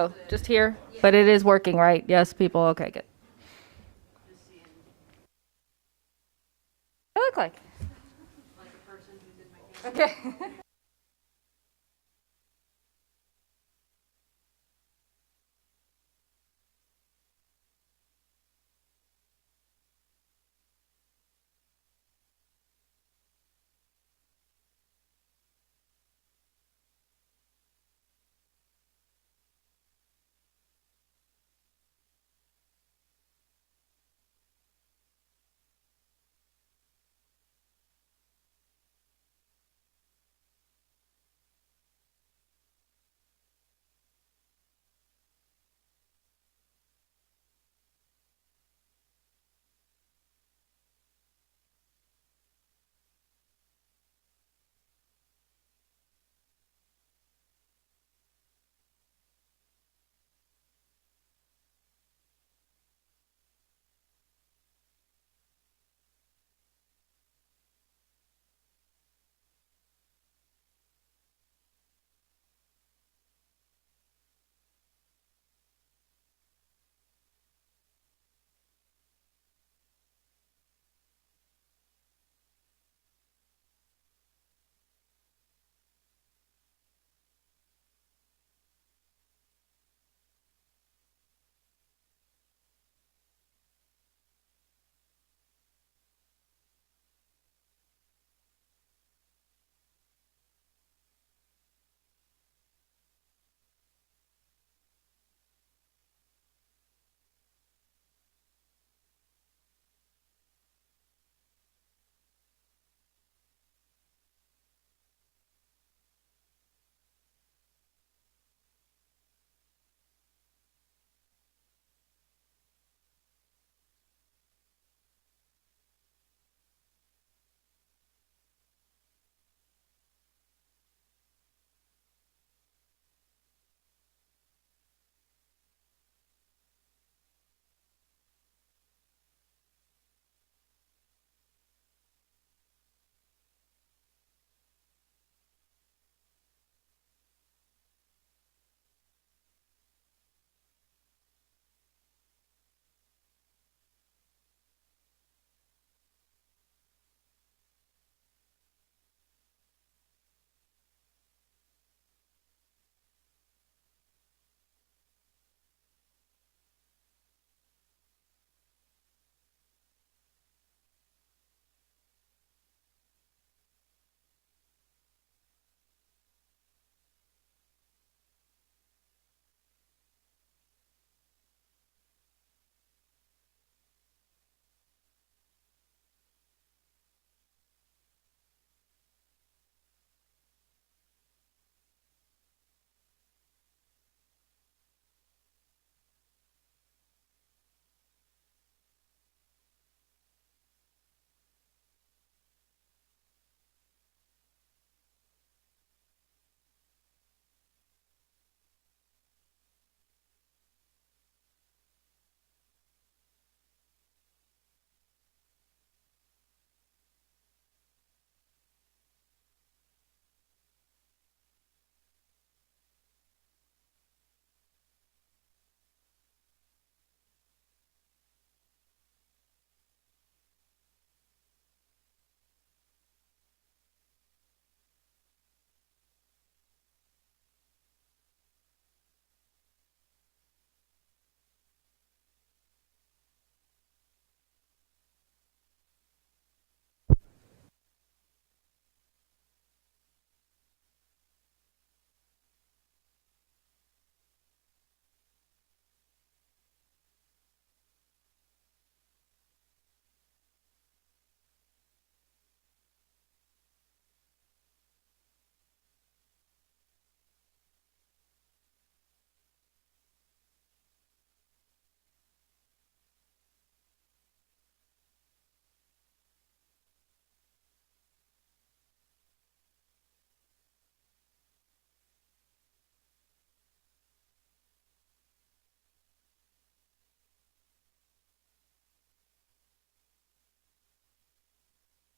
Oh, just here, but it is working, right? Yes, people, okay, good. I look like. Okay.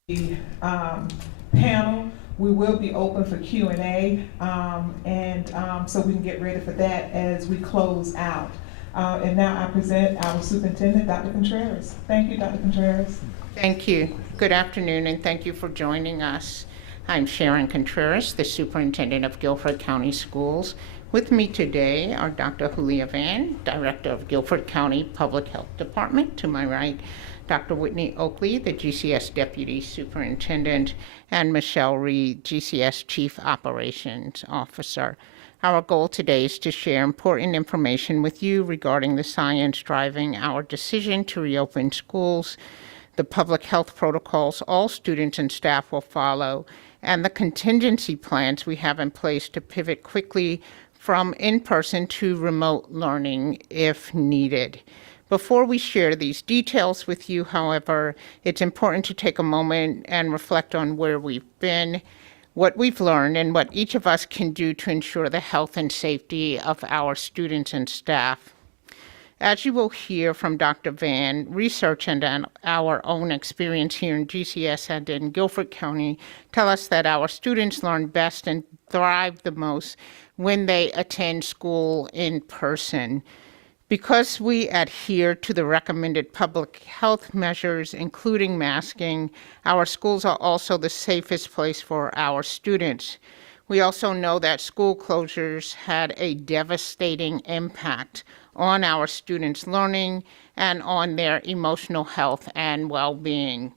The panel We will be open for Q&A, so we can get ready for that as we close out. And now I present our superintendent, Dr. Contreras. Thank you, Dr. Contreras. Thank you. Good afternoon, and thank you for joining us. I'm Sharon Contreras, the superintendent of Guilford County Schools. With me today are Dr. Julia Van, director of Guilford County Public Health Department. To my right, Dr. Whitney Oakley, the GCS deputy superintendent, and Michelle Reed, GCS chief operations officer. Our goal today is to share important information with you regarding the science driving our decision to reopen schools, the public health protocols all students and staff will follow, and the contingency plans we have in place to pivot quickly from in-person to remote learning if needed. Before we share these details with you, however, it's important to take a moment and reflect on where we've been, what we've learned, and what each of us can do to ensure the health and safety of our students and staff. As you will hear from Dr. Van, research and our own experience here in GCS and in Guilford County tell us that our students learn best and thrive the most when they attend school in person. Because we adhere to the recommended public health measures, including masking, our schools are also the safest place for our students. We also know that school closures had a devastating impact on our students' learning and on their emotional health and well-being.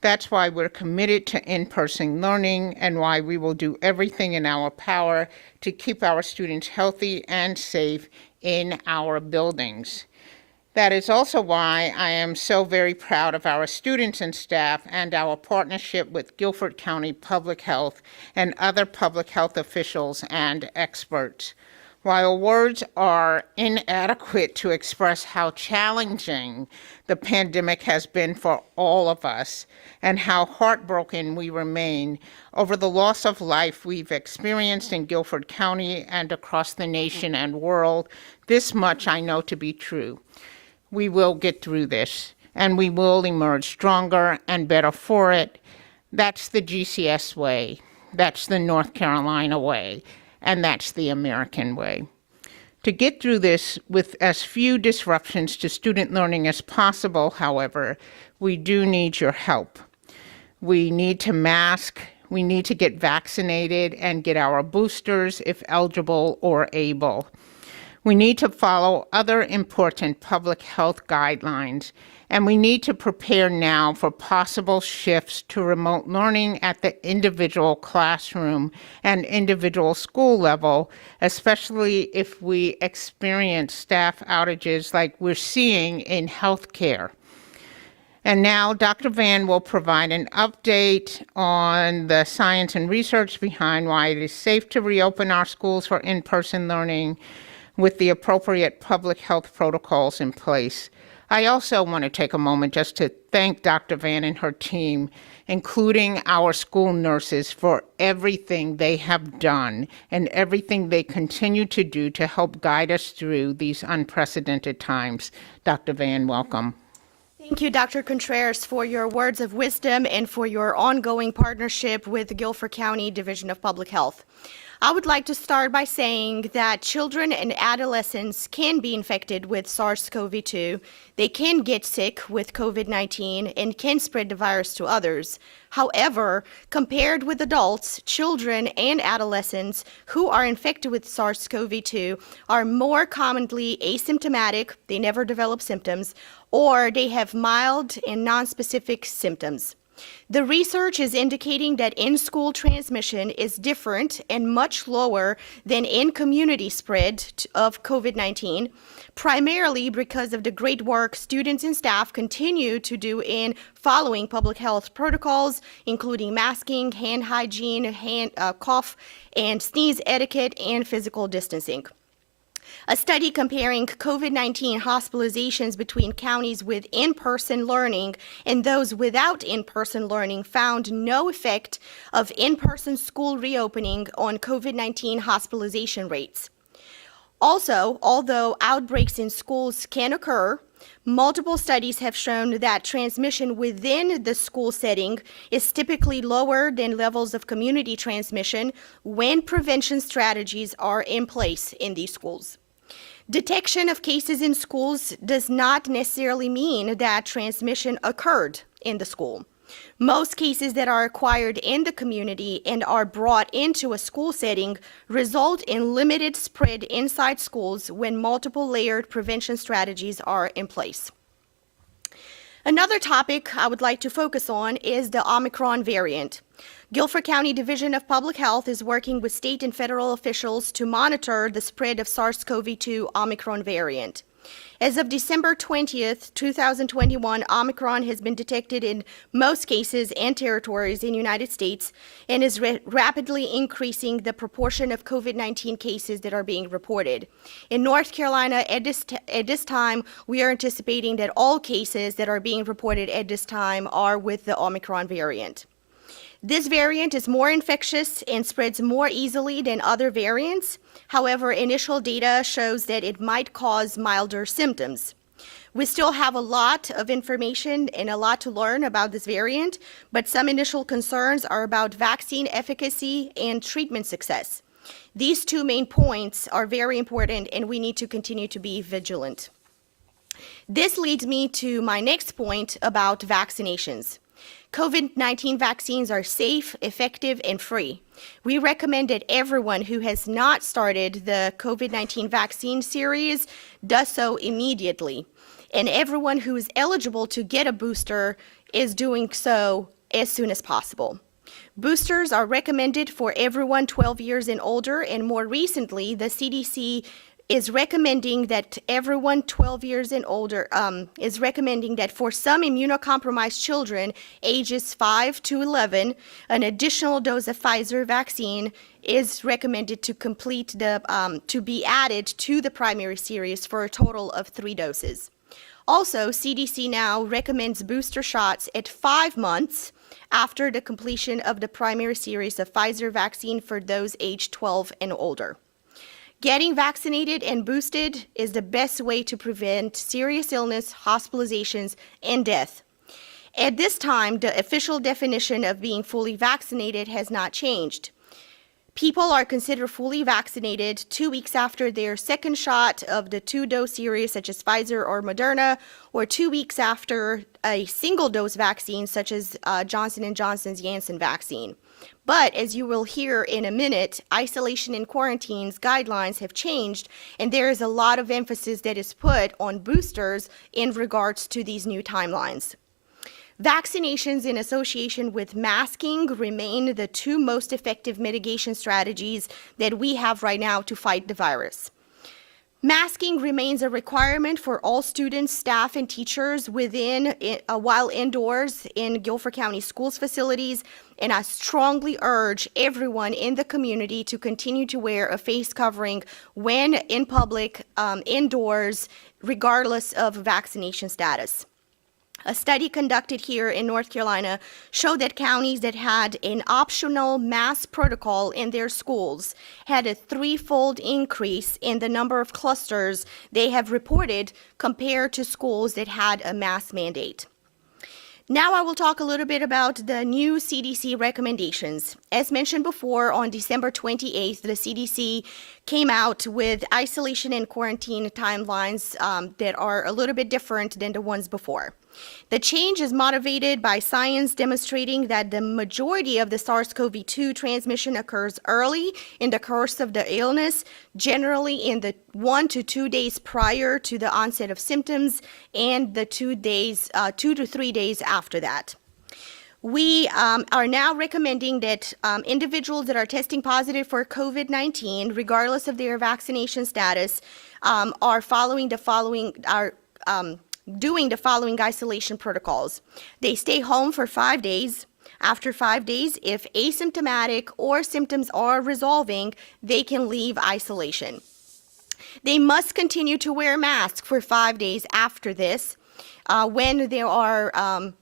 That's why we're committed to in-person learning and why we will do everything in our power to keep our students healthy and safe in our buildings. That is also why I am so very proud of our students and staff and our partnership with Guilford County Public Health and other public health officials and experts. While words are inadequate to express how challenging the pandemic has been for all of us and how heartbroken we remain over the loss of life we've experienced in Guilford County and across the nation and world, this much I know to be true. We will get through this, and we will emerge stronger and better for it. That's the GCS way. That's the North Carolina way. And that's the American way. To get through this with as few disruptions to student learning as possible, however, we do need your help. We need to mask, we need to get vaccinated and get our boosters if eligible or able. We need to follow other important public health guidelines, and we need to prepare now for possible shifts to remote learning at the individual classroom and individual school level, especially if we experience staff outages like we're seeing in healthcare. And now Dr. Van will provide an update on the science and research behind why it is safe to reopen our schools for in-person learning with the appropriate public health protocols in place. I also want to take a moment just to thank Dr. Van and her team, including our school nurses, for everything they have done and everything they continue to do to help guide us through these unprecedented times. Dr. Van, welcome. Thank you, Dr. Contreras, for your words of wisdom and for your ongoing partnership with the Guilford County Division of Public Health. I would like to start by saying that children and adolescents can be infected with SARS-CoV-2. They can get sick with COVID-19 and can spread the virus to others. However, compared with adults, children and adolescents who are infected with SARS-CoV-2 are more commonly asymptomatic, they never develop symptoms, or they have mild and nonspecific symptoms. The research is indicating that in-school transmission is different and much lower than in-community spread of COVID-19, primarily because of the great work students and staff continue to do in following public health protocols, including masking, hand hygiene, cough and sneeze etiquette, and physical distancing. A study comparing COVID-19 hospitalizations between counties with in-person learning and those without in-person learning found no effect of in-person school reopening on COVID-19 hospitalization rates. Also, although outbreaks in schools can occur, Multiple studies have shown that transmission within the school setting is typically lower than levels of community transmission when prevention strategies are in place in these schools. Detection of cases in schools does not necessarily mean that transmission occurred in the school. Most cases that are acquired in the community and are brought into a school setting result in limited spread inside schools when multiple layered prevention strategies are in place. Another topic I would like to focus on is the Omicron variant. Guilford County Division of Public Health is working with state and federal officials to monitor the spread of SARS-CoV-2 Omicron variant. As of December 20th, 2021, Omicron has been detected in most cases and territories in the United States and is rapidly increasing the proportion of COVID-19 cases that are being reported. In North Carolina, at this time, we are anticipating that all cases that are being reported at this time are with the Omicron variant. This variant is more infectious and spreads more easily than other variants. However, initial data shows that it might cause milder symptoms. We still have a lot of information and a lot to learn about this variant, but some initial concerns are about vaccine efficacy and treatment success. These two main points are very important, and we need to continue to be vigilant. This leads me to my next point about vaccinations. COVID-19 vaccines are safe, effective, and free. We recommend that everyone who has not started the COVID-19 vaccine series does so immediately, and everyone who is eligible to get a booster is doing so as soon as possible. Boosters are recommended for everyone 12 years and older, and more recently, the CDC is recommending that everyone 12 years and older is recommending that for some immunocompromised children ages 5 to 11, an additional dose of Pfizer vaccine is recommended to complete to be added to the primary series for a total of 3 doses. Also, CDC now recommends booster shots at 5 months after the completion of the primary series of Pfizer vaccine for those aged 12 and older. Getting vaccinated and boosted is the best way to prevent serious illness, hospitalizations, and death. At this time, the official definition of being fully vaccinated has not changed. People are considered fully vaccinated 2 weeks after their second shot of the 2-dose series, such as Pfizer or Moderna, or 2 weeks after a single-dose vaccine, such as Johnson & Johnson's Janssen vaccine. But as you will hear in a minute, isolation and quarantines guidelines have changed, and there is a lot of emphasis that is put on boosters in regards to these new timelines. Vaccinations in association with masking remain the 2 most effective mitigation strategies that we have right now to fight the virus. Masking remains a requirement for all students, staff, and teachers while indoors in Guilford County Schools facilities, and I strongly urge everyone in the community to continue to wear a face covering when in public, indoors, regardless of vaccination status. A study conducted here in North Carolina showed that counties that had an optional mask protocol in their schools had a 3-fold increase in the number of clusters they have reported compared to schools that had a mask mandate. Now I will talk a little bit about the new CDC recommendations. As mentioned before, on December 28th, the CDC came out with isolation and quarantine timelines that are a little bit different than the ones before. The change is motivated by science demonstrating that the majority of the SARS-CoV-2 transmission occurs early in the course of the illness, generally in the 1 to 2 days prior to the onset of symptoms and the 2 to 3 days after that. We are now recommending that individuals that are testing positive for COVID-19, regardless of their vaccination status, are doing the following isolation protocols. They stay home for 5 days. After 5 days, if asymptomatic or symptoms are resolving, they can leave isolation. They must continue to wear masks for 5 days after this when they are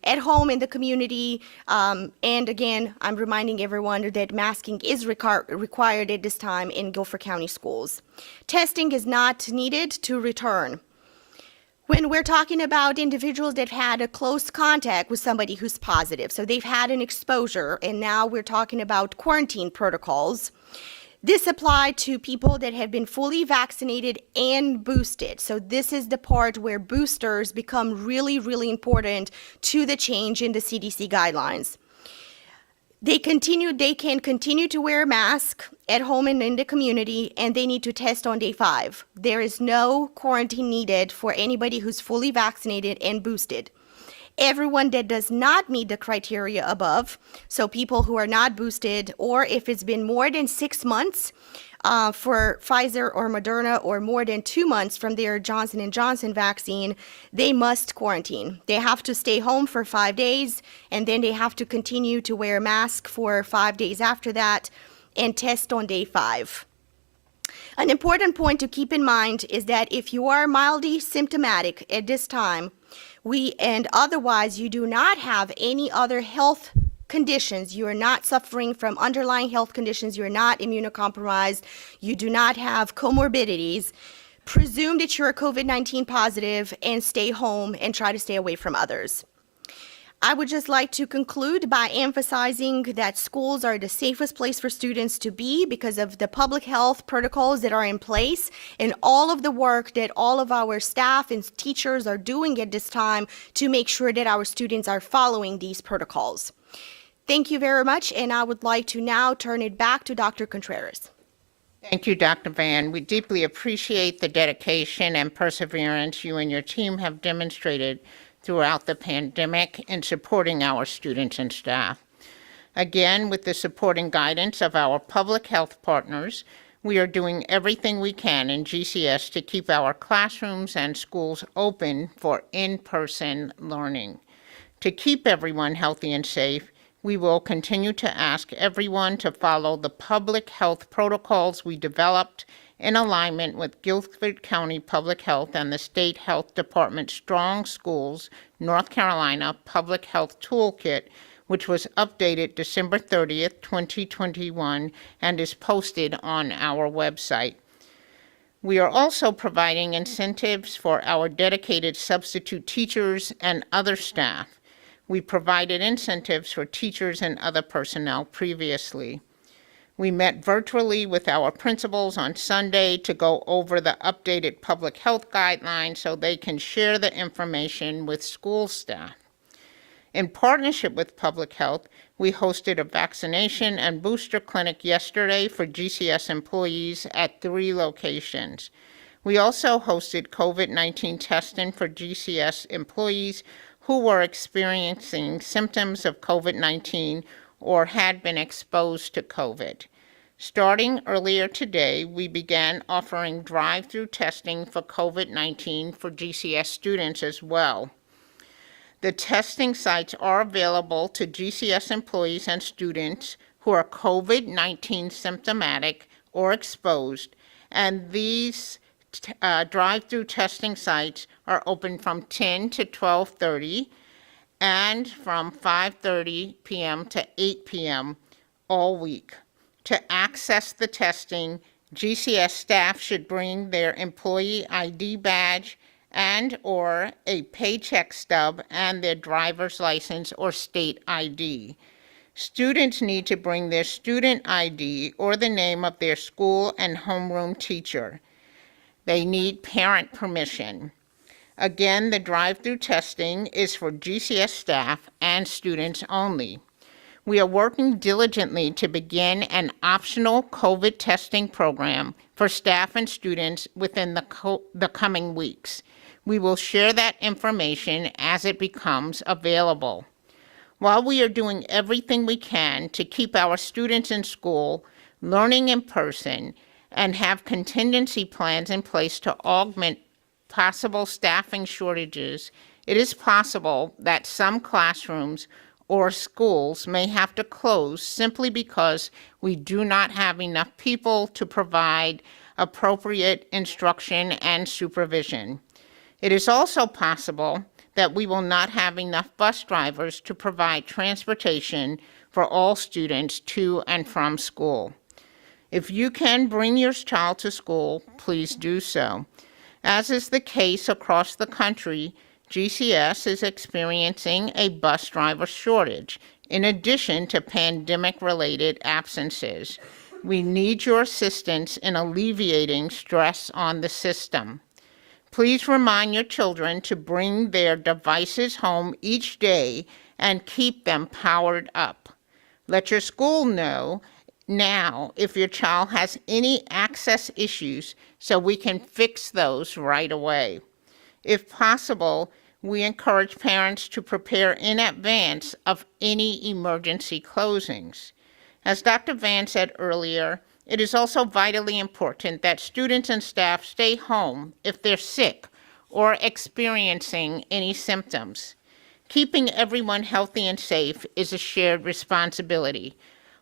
at home in the community. And again, I'm reminding everyone that masking is required at this time in Guilford County schools. Testing is not needed to return. When we're talking about individuals that had a close contact with somebody who's positive, so they've had an exposure, and now we're talking about quarantine protocols. This applied to people that have been fully vaccinated and boosted. So this is the part where boosters become really, really important to the change in the CDC guidelines. They can continue to wear a mask at home and in the community, and they need to test on day 5. There is no quarantine needed for anybody who's fully vaccinated and boosted. Everyone that does not meet the criteria above, so people who are not boosted, or if it's been more than 6 months for Pfizer or Moderna, or more than 2 months from their Johnson & Johnson vaccine, they must quarantine. They have to stay home for 5 days, and then they have to continue to wear a mask for 5 days after that and test on day 5. An important point to keep in mind is that if you are mildly symptomatic at this time, and otherwise you do not have any other health conditions, you are not suffering from underlying health conditions, you're not immunocompromised, you do not have comorbidities, presume that you're COVID-19 positive and stay home and try to stay away from others. I would just like to conclude by emphasizing that schools are the safest place for students to be because of the public health protocols that are in place and all of the work that all of our staff and teachers are doing at this time to make sure that our students are following these protocols. Thank you very much, and I would like to now turn it back to Dr. Contreras. Thank you, Dr. Van. We deeply appreciate the dedication and perseverance you and your team have demonstrated throughout the pandemic in supporting our students and staff. Again, with the support and guidance of our public health partners, we are doing everything we can in GCS to keep our classrooms and schools open for in-person learning. To keep everyone healthy and safe, we will continue to ask everyone to follow the public health protocols we developed in alignment with Guilford County Public Health and the State Health Department's Strong Schools, North Carolina Public Health Toolkit, which was updated December 30th, 2021, and is posted on our website. We are also providing incentives for our dedicated substitute teachers and other staff. We provided incentives for teachers and other personnel previously. We met virtually with our principals on Sunday to go over the updated public health guidelines so they can share the information with school staff. In partnership with Public Health, we hosted a vaccination and booster clinic yesterday for GCS employees at 3 locations. We also hosted COVID-19 testing for GCS employees who were experiencing symptoms of COVID-19 or had been exposed to COVID. Starting earlier today, we began offering drive-through testing for COVID-19 for GCS students as well. The testing sites are available to GCS employees and students who are COVID-19 symptomatic or exposed, and these drive-through testing sites are open from 10 to 12:30 and from 5:30 p.m. to 8 p.m. all week. To access the testing, GCS staff should bring their employee ID badge and/or a paycheck stub and their driver's license or state ID. Students need to bring their student ID or the name of their school and homeroom teacher. They need parent permission. Again, the drive-through testing is for GCS staff and students only. We are working diligently to begin an optional COVID testing program for staff and students within the coming weeks. We will share that information as it becomes available. While we are doing everything we can to keep our students in school, learning in person, and have contingency plans in place to augment possible staffing shortages, it is possible that some classrooms or schools may have to close simply because we do not have enough people to provide appropriate instruction and supervision. It is also possible that we will not have enough bus drivers to provide transportation for all students to and from school. If you can bring your child to school, please do so. As is the case across the country, GCS is experiencing a bus driver shortage, in addition to pandemic-related absences. We need your assistance in alleviating stress on the system. Please remind your children to bring their devices home each day and keep them powered up. Let your school know now if your child has any access issues so we can fix those right away. If possible, we encourage parents to prepare in advance of any emergency closings. As Dr. Van said earlier, it is also vitally important that students and staff stay home if they're sick or experiencing any symptoms. Keeping everyone healthy and safe is a shared responsibility.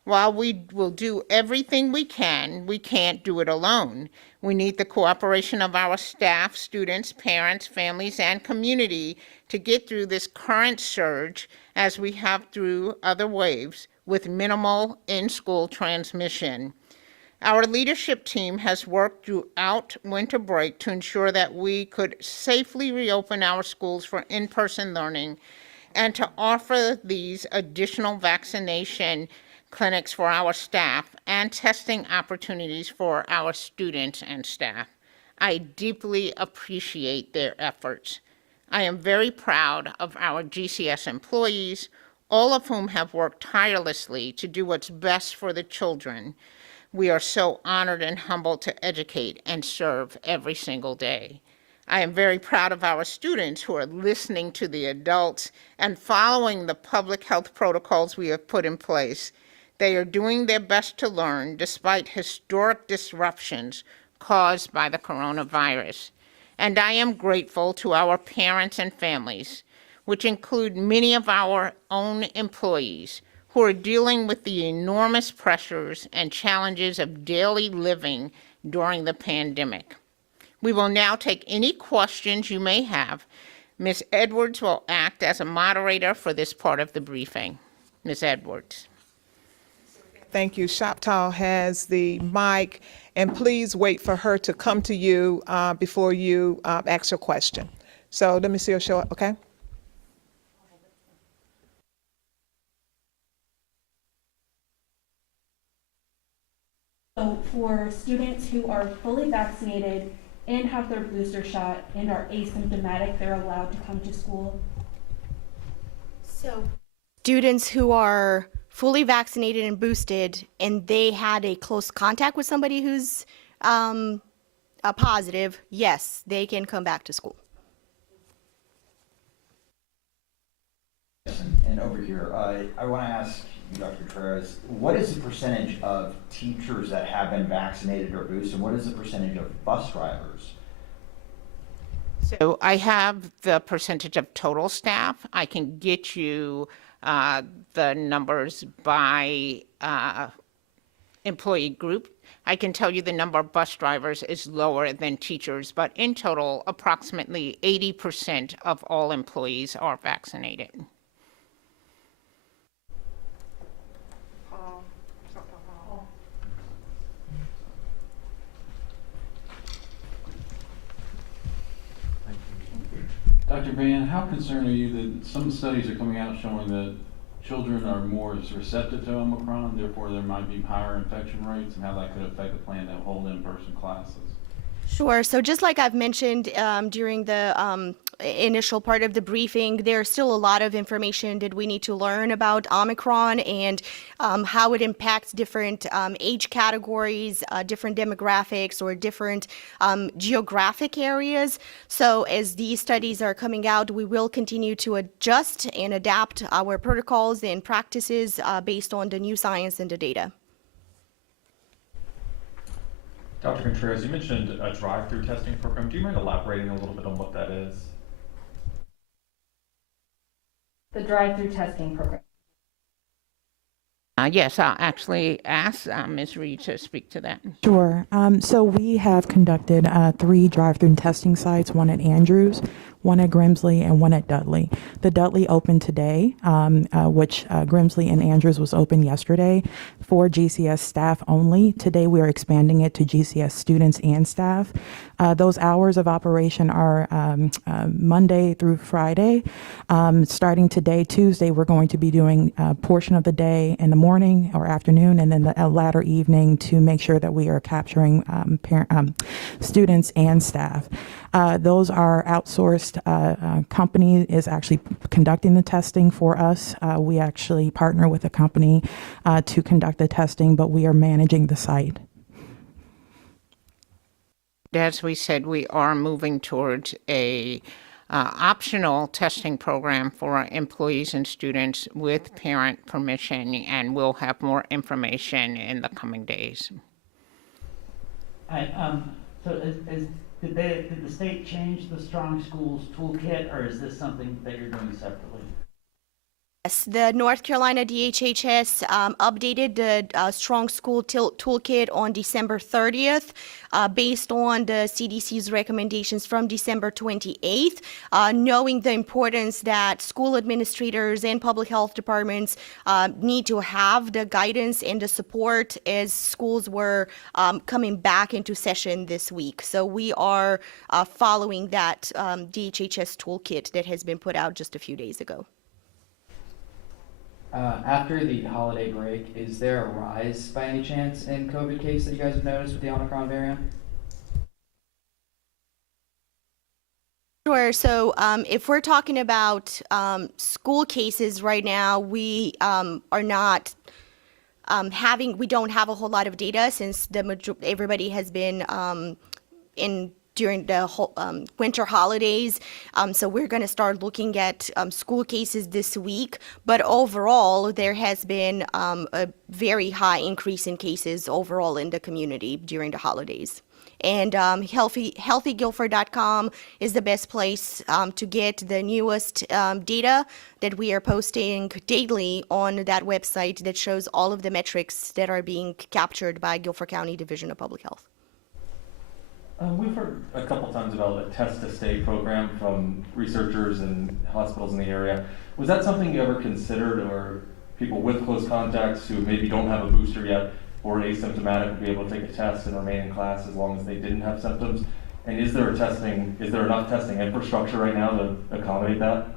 While we will do everything we can't do it alone. We need the cooperation of our staff, students, parents, families, and community to get through this current surge as we have through other waves with minimal in-school transmission. Our leadership team has worked throughout winter break to ensure that we could safely reopen our schools for in-person learning and to offer these additional vaccination clinics for our staff and testing opportunities for our students and staff. I deeply appreciate their efforts. I am very proud of our GCS employees, all of whom have worked tirelessly to do what's best for the children. We are so honored and humbled to educate and serve every single day. I am very proud of our students who are listening to the adults and following the public health protocols we have put in place. They are doing their best to learn despite historic disruptions caused by the coronavirus. And I am grateful to our parents and families, which include many of our own employees who are dealing with the enormous pressures and challenges of daily living during the pandemic. We will now take any questions you may have. Ms. Edwards will act as a moderator for this part of the briefing. Ms. Edwards. Thank you. Shoptal has the mic, and please wait for her to come to you before you ask your question. So let me see her show up, okay? So for students who are fully vaccinated and have their booster shot and are asymptomatic, they're allowed to come to school. So students who are fully vaccinated and boosted and they had a close contact with somebody who's a positive, yes, they can come back to school. And over here, I want to ask you, Dr. Contreras, what is the percentage of teachers that have been vaccinated or boosted, and what is the percentage of bus drivers? So I have the percentage of total staff. I can get you the numbers by employee group. I can tell you the number of bus drivers is lower than teachers, but in total, approximately 80% of all employees are vaccinated. Dr. Van, how concerned are you that some studies are coming out showing that children are more receptive to Omicron, therefore there might be higher infection rates, and how that could affect the plan to hold in-person classes? Sure. So just like I've mentioned during the initial part of the briefing, there's still a lot of information that we need to learn about Omicron and how it impacts different age categories, different demographics, or different geographic areas. So as these studies are coming out, we will continue to adjust and adapt our protocols and practices based on the new science and the data. Dr. Contreras, you mentioned a drive-through testing program. Do you mind elaborating a little bit on what that is? The drive-through testing program. Yes, I'll actually ask Ms. Reed to speak to that. Sure. So we have conducted 3 drive-through testing sites, one at Andrews, one at Grimsley, and one at Dudley. The Dudley opened today, which Grimsley and Andrews was open yesterday for GCS staff only. Today we are expanding it to GCS students and staff. Those hours of operation are Monday through Friday. Starting today, Tuesday, we're going to be doing a portion of the day in the morning or afternoon, and then the latter evening to make sure that we are capturing students and staff. Those are outsourced. Company is actually conducting the testing for us. We actually partner with a company to conduct the testing, but we are managing the site. As we said, we are moving towards a optional testing program for our employees and students with parent permission, and we'll have more information in the coming days. Did the state change the Strong Schools toolkit, or is this something that you're doing separately? Yes, the North Carolina DHHS updated the Strong School Toolkit on December 30th based on the CDC's recommendations from December 28th, knowing the importance that school administrators and public health departments need to have the guidance and the support as schools were coming back into session this week. So we are following that DHHS toolkit that has been put out just a few days ago. After the holiday break, is there a rise by any chance in COVID case that you guys have noticed with the Omicron variant? Sure. So if we're talking about school cases right now, we are not we don't have a whole lot of data since everybody has been during the whole, winter holidays. So we're going to start looking at school cases this week. But overall, there has been a very high increase in cases overall in the community during the holidays. And healthyguilford.com is the best place to get the newest data that we are posting daily on that website that shows all of the metrics that are being captured by Guilford County Division of Public Health. We've heard a couple times about a test to stay program from researchers and hospitals in the area. Was that something you ever considered, or people with close contacts who maybe don't have a booster yet or asymptomatic would be able to take a test and remain in class as long as they didn't have symptoms? And is there enough testing infrastructure right now to accommodate that?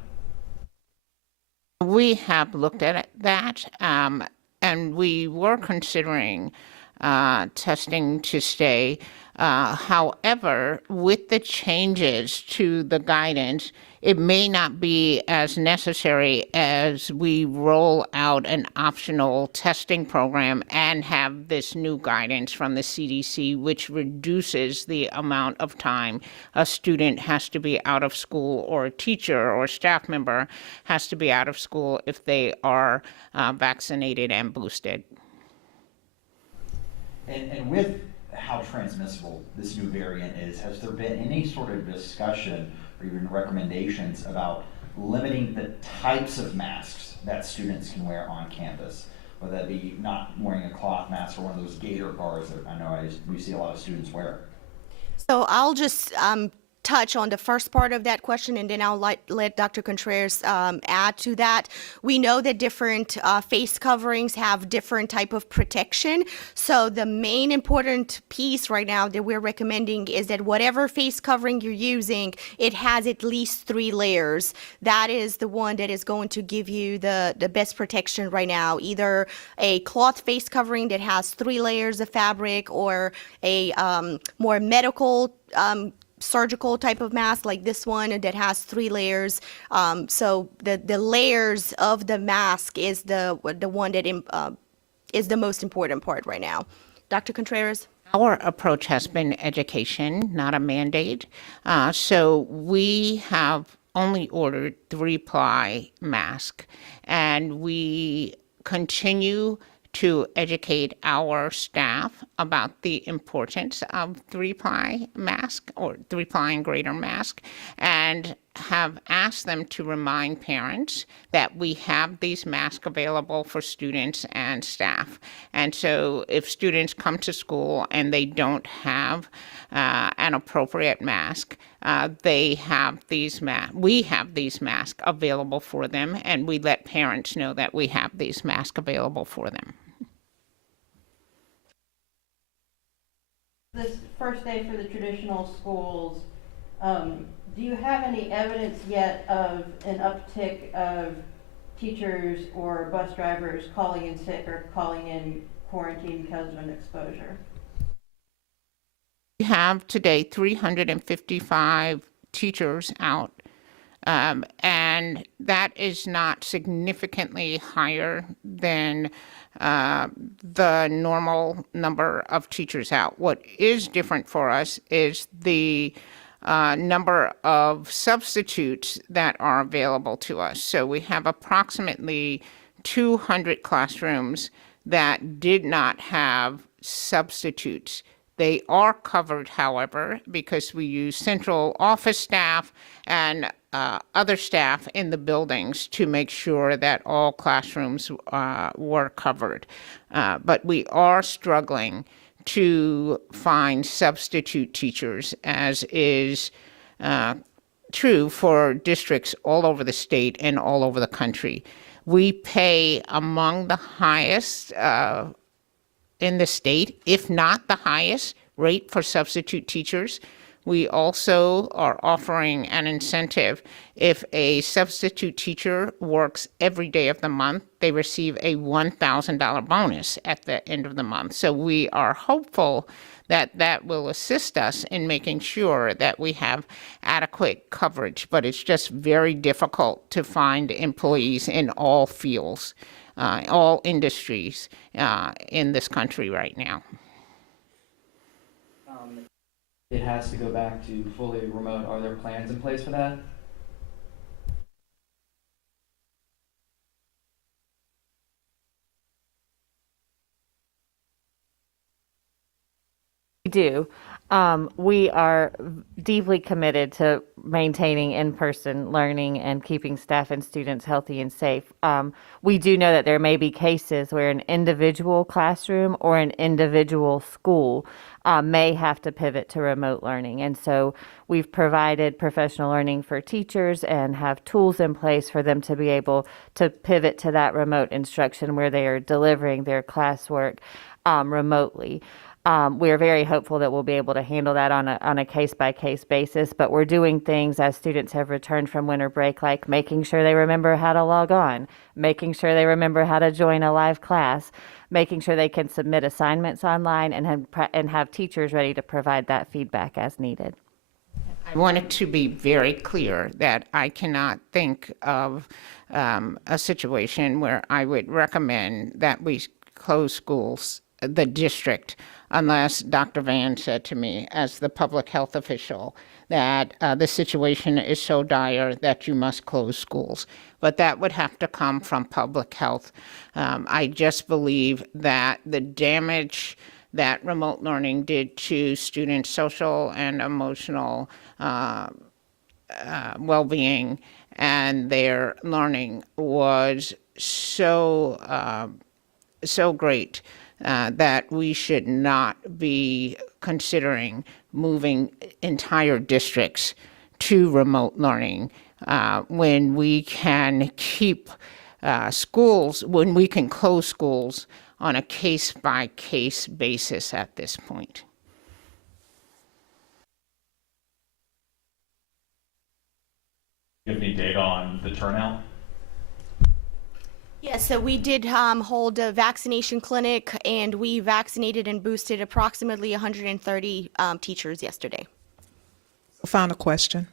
We have looked at that, and we were considering testing to stay. However, with the changes to the guidance, it may not be as necessary as we roll out an optional testing program and have this new guidance from the CDC, which reduces the amount of time a student has to be out of school, or a teacher or staff member has to be out of school if they are vaccinated and boosted. And with how transmissible this new variant is, has there been any sort of discussion or even recommendations about limiting the types of masks that students can wear on campus? Whether that be not wearing a cloth mask or one of those gator guards that I know we see a lot of students wear. So I'll just touch on the first part of that question, and then I'll let Dr. Contreras add to that. We know that different face coverings have different type of protection. So the main important piece right now that we're recommending is that whatever face covering you're using, it has at least 3 layers. That is the one that is going to give you the best protection right now. Either a cloth face covering that has 3 layers of fabric, or a more medical surgical type of mask like this one that has 3 layers. So the layers of the mask is the one that is the most important part right now. Dr. Contreras? Our approach has been education, not a mandate. So we have only ordered 3-ply mask, and we continue to educate our staff about the importance of 3-ply mask or 3-ply and greater mask. And have asked them to remind parents that we have these masks available for students and staff. And so if students come to school and they don't have an appropriate mask, we have these masks available for them, and we let parents know that we have these masks available for them. This first day for the traditional schools, do you have any evidence yet of an uptick of teachers or bus drivers calling in sick or calling in quarantine because of an exposure? We have today 355 teachers out, and that is not significantly higher than the normal number of teachers out. What is different for us is the number of substitutes that are available to us. So we have approximately 200 classrooms that did not have substitutes. They are covered, however, because we use central office staff and other staff in the buildings to make sure that all classrooms were covered. But we are struggling to find substitute teachers, as is true for districts all over the state and all over the country. We pay among the highest in the state, if not the highest rate for substitute teachers. We also are offering an incentive. If a substitute teacher works every day of the month, they receive a $1,000 bonus at the end of the month. So we are hopeful that that will assist us in making sure that we have adequate coverage, but it's just very difficult to find employees in all fields, all industries in this country right now. It has to go back to fully remote. Are there plans in place for that? We do. We are deeply committed to maintaining in-person learning and keeping staff and students healthy and safe. We do know that there may be cases where an individual classroom or an individual school may have to pivot to remote learning. And so we've provided professional learning for teachers and have tools in place for them to be able to pivot to that remote instruction where they are delivering their classwork remotely. We are very hopeful that we'll be able to handle that on a case-by-case basis, but we're doing things as students have returned from winter break, like making sure they remember how to log on, making sure they remember how to join a live class, making sure they can submit assignments online, and have teachers ready to provide that feedback as needed. I wanted to be very clear that I cannot think of a situation where I would recommend that we close schools, the district, unless Dr. Van said to me, as the public health official, that the situation is so dire that you must close schools. But that would have to come from public health. I just believe that the damage that remote learning did to students' social and emotional well-being and their learning was so great that we should not be considering moving entire districts to remote learning when we can keep schools, when we can close schools on a case-by-case basis at this point. Do you have any data on the turnout? Yes, so we did hold a vaccination clinic, and we vaccinated and boosted approximately 130 teachers yesterday. Final question.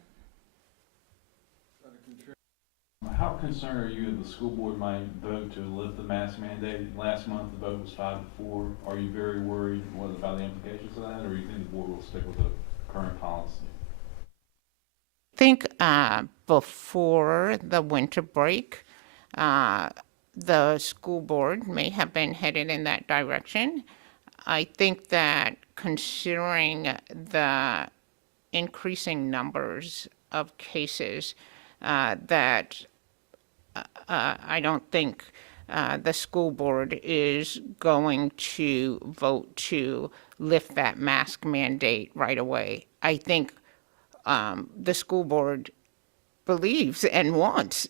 How concerned are you that the school board might vote to lift the mask mandate? Last month, the vote was 5-4. Are you very worried about the implications of that, or do you think the board will stick with the current policy? I think before the winter break, the school board may have been headed in that direction. I think that considering the increasing numbers of cases that I don't think the school board is going to vote to lift that mask mandate right away. I think the school board believes and wants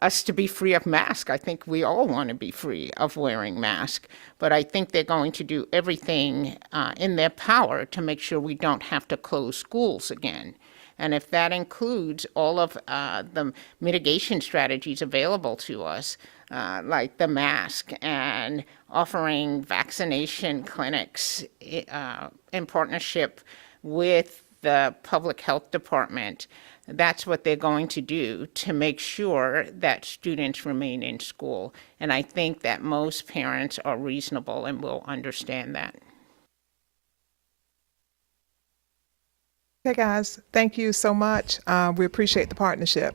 us to be free of masks. I think we all want to be free of wearing masks, but I think they're going to do everything in their power to make sure we don't have to close schools again. And if that includes all of the mitigation strategies available to us, like the mask and offering vaccination clinics in partnership with the public health department, that's what they're going to do to make sure that students remain in school. And I think that most parents are reasonable and will understand that. Okay, guys, thank you so much. We appreciate the partnership.